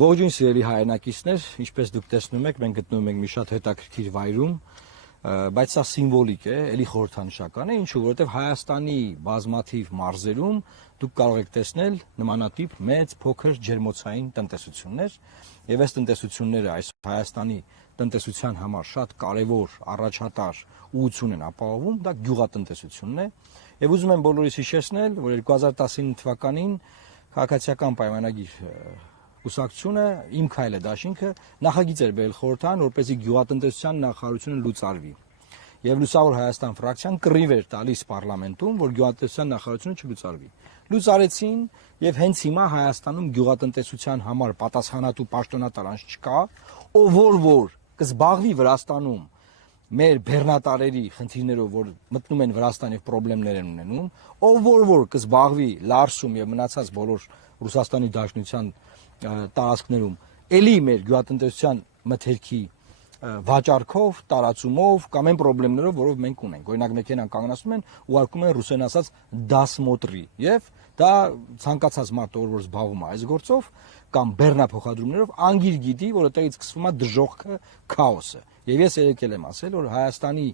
Ողջույն սիրելի հայրենակիցներ, ինչպես դուք տեսնում եք, մենք գտնվում ենք մի շատ հետաքրքիր վայրում, բայց սա սիմվոլիկ է, էլի խորհրդանշական է, ինչու որովհետև Հայաստանի բազմաթիվ մարզերում դուք կարող եք տեսնել նմանատիպ մեծ, փոքր ջերմոցային տնտեսություններ, եւ այս տնտեսությունները այս Հայաստանի տնտեսության համար շատ կարևոր առաջատար ուղղություն են ապահովում, դա գյուղատնտեսությունն է, եւ ուզում եմ բոլորիս հիշեցնել, որ 2019 թվականին քաղաքացիական պայմանագիր Ուսակցությունը իմ քայլը դաշինքը նախագիծ էր բերել խորհրդան, որպեսզի գյուղատնտեսության նախարարությունը լուծարվի։ Եվ Լուսավոր Հայաստան ֆրակցիան կռիվ էր տալիս պարլամենտում, որ գյուղատնտեսության նախարարությունը չլուծարվի։ Լուծարեցին եւ հենց հիմա Հայաստանում գյուղատնտեսության համար պատասխանատու պաշտոնատար անձ չկա, ով որ կզբաղվի Վրաստանում մեր բեռնատարերի խնդիրներով, որ մտնում են Վրաստան եւ խնդիրներ են ունենում, ով որ կզբաղվի Լարսում եւ մնացած բոլոր Ռուսաստանի Դաշնության տարածքներում էլի մեր գյուղատնտեսության մթերքի վաճառքով, տարածումով կամ այն խնդիրներով, որով մենք ունենք։ Օրինակ մեքենան կանգնացնում են, ուղարկում են ռուսեն ասած դասմոտրի եւ դա ցանկացած մարդ որ զբաղվում է այս գործով կամ բեռնափոխադրումներով անգիր գիտի, որ այդտեղից սկսվում է դժողքը, քաոսը։ Եվ ես եկել եմ ասել, որ Հայաստանի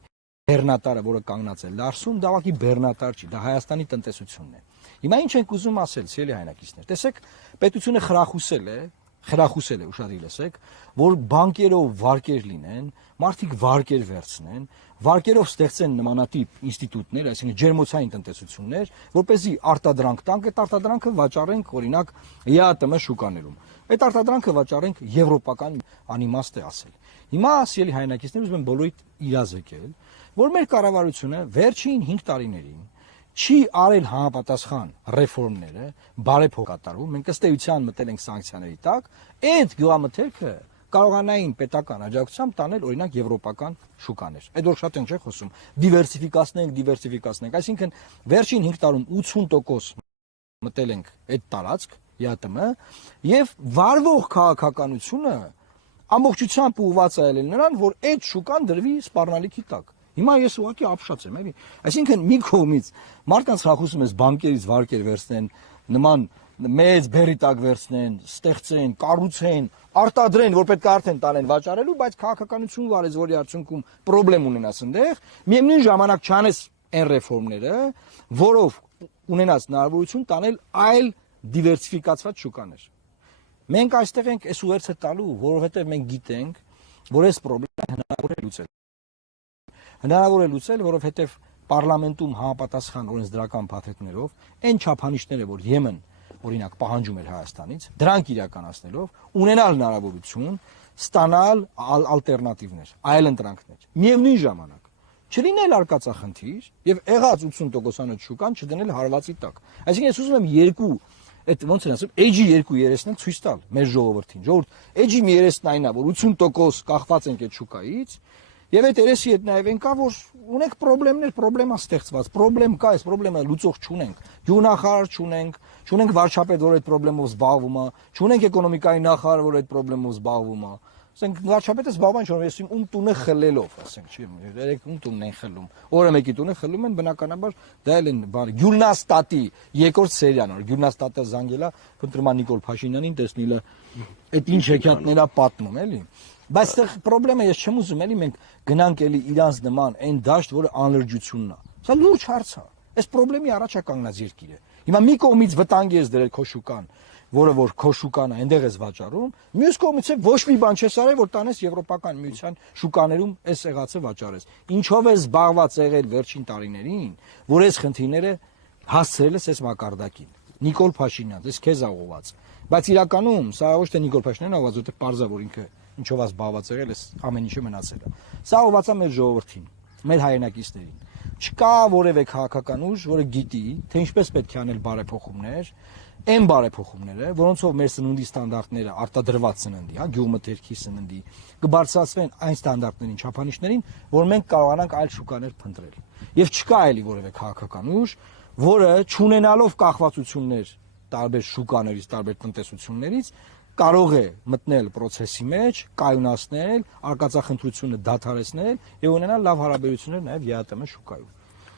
բեռնատարը, որը կանգնած է Լարսում, դա ուղղակի բեռնատար չի, դա Հայաստանի տնտեսությունն է։ Հիմա ինչ ենք ուզում ասել, ցելի հայրենակիցներ։ Տեսեք, պետությունը խրախուսել է, ուշադիր լսեք, որ բանկերով վարկեր լինեն, մարդիկ վարկեր վերցնեն, վարկերով ստեղծեն նմանատիպ ինստիտուտներ, այսինքն ջերմոցային տնտեսություններ, որպեսզի արտադրանք տանք, այդ արտադրանքը վաճառենք, օրինակ, ԵԱՏՄ շուկաներում։ Այդ արտադրանքը վաճառենք եվրոպական անիմաստ է ասել։ Հիմա ցելի հայրենակիցներ ուզում եմ բոլորիդ իրազեկել, որ մեր կառավարությունը վերջին 5 տարիներին չի արել համապատասխան ռեֆորմները, բարեփոխ կատարում, մենք ըստ էության մտել ենք սանկցիաների տակ, այդ գյուղամթերքը կարողանային պետական աջակցությամբ տանել օրինակ եվրոպական շուկաներ։ Այդ որ շատ են չէ խոսում, դիվերսիֆիկացնենք, այսինքն վերջին 5 տարում 80% մտել ենք այդ տարածք, ԵԱՏՄ, եւ վարվող քաղաքականությունը ամբողջությամբ ուղղված է նրան, որ այդ շուկան դրվի սպառնալիքի տակ։ Հիմա ես ուղղակի ապշած եմ, էլի։ Այսինքն մի կողմից մարդկանց խախուսում ես բանկերից վարկեր վերցնեն, նման մեծ բերի տակ վերցնեն, ստեղծեն, կառուցեն, արտադրեն, որ պետք է արդեն տանեն վաճառելու, բայց քաղաքականություն վարես, որի արդյունքում խնդրեմ ունենաս այնտեղ, միևնույն ժամանակ չանես այն ռեֆորմները, որով ունենաս հնարավորություն տանել այլ դիվերսիֆիկացված շուկաներ։ Մենք այստեղ ենք այս ուղերձը տալու, որովհետև մենք գիտենք, որ այս խնդիրը հնարավոր է լուծել։ Հնարավոր է լուծել, որովհետև պարլամենտում համապատասխան օրենսդրական փաթեթներով այն չափանիշները, որ Եմեն օրինակ պահանջում էր Հայաստանից, դրանք իրականացնելով ունենալ հնարավորություն ստանալ ալտերնատիվներ, այլ ընտրանքներ։ Միևնույն ժամանակ չլինել արկածախնդիր եւ եղած 80%-անոց շուկան չդնել հարվածի տակ։ Այսինքն ես ուզում եմ երկու այդ ոնց են ասում, էջի երկու երեսն ցույց տալ մեր ժողովրդին։ Ժողովուրդ, էջի մի երեսն այնա, որ 80% կախված ենք այդ շուկայից, եւ այդ երեսի հետ նաեւ են կա, որ ունենք խնդիրներ, խնդրեմա ստեղծված, խնդրեմ կա, այս խնդրեմը լուծող չունենք։ Գյուղնախարար չունենք վարչապետ, որ այդ խնդրեմով զբաղվում է, չունենք էկոնոմիկայի նախարար, որ այդ խնդրեմով զբաղվում է։ Ասենք վարչապետը զբաղվում է ինչ-որ ում տունը խլելով, ասենք, չի, երեք ում տունն են խլում։ Օրը մեկի տունը խլում են, բնականաբար դա էլ են բան Գյուլնաստատի երկրորդ սերիան, որ Գյուլնաստատը զանգելա, փնտրում է Նիկոլ Փաշինյանին, տեսնիլը այդ ինչ հեքիաթներ է պատմում, էլի։ Բայց այստեղ խնդրեմը ես չեմ ուզում, էլի մենք գնանք էլի իրանց նման այն դաշտ, որը անլրջությունն է։ Սա լուրջ հարց է։ Այս խնդրեմի առաջ է կանգնած երկիրը։ Հիմա մի կողմից վտանգ ես դրել քո շուկան, որը որ քո շուկան է, այնտեղ ես վաճառում, մյուս կողմից է ոչ մի բան չես արել, որ տանես Եվրոպական միության շուկաներում այս եղածը վաճառես։ Ինչով է զբաղված եղել վերջին տարիներին, որ այս խնդիրները հասցրել ես այս մակարդակին։ Նիկոլ Փաշինյան, ես քեզ աղոված։ Բայց իրականում սա ոչ թե Նիկոլ Փաշինյանն աղոված, որտեղ պարզա որ ինքը ինչով է զբաղված եղել, այս ամեն ինչը մնացել է։ Սա աղոված է մեր ժողովրդին, մեր հայրենակիցներին։ Չկա որևէ քաղաքական ուժ, որը գիտի, թե ինչպես պետք է անել բարեփոխումներ, այն բարեփոխումները, որոնցով մեր սննդի ստանդարտները արտադրված սննդի, հա, գյուղմթերքի սննդի, կբարձրացվեն այն ստանդարտներին, չափանիշներին, որ մենք կարողանանք այլ շուկաներ փնտրել։ Եվ չկա էլի որևէ քաղաքական ուժ, որը չունենալով կախվածություններ տարբեր շուկաներից, տարբեր տնտեսություններից, կարող է մտնել process-ի մեջ, կայունացնել, արկածախնդրությունը դադարեցնել եւ ունենալ լավ հարաբերություններ նաեւ ԵԱՏՄ շուկայում։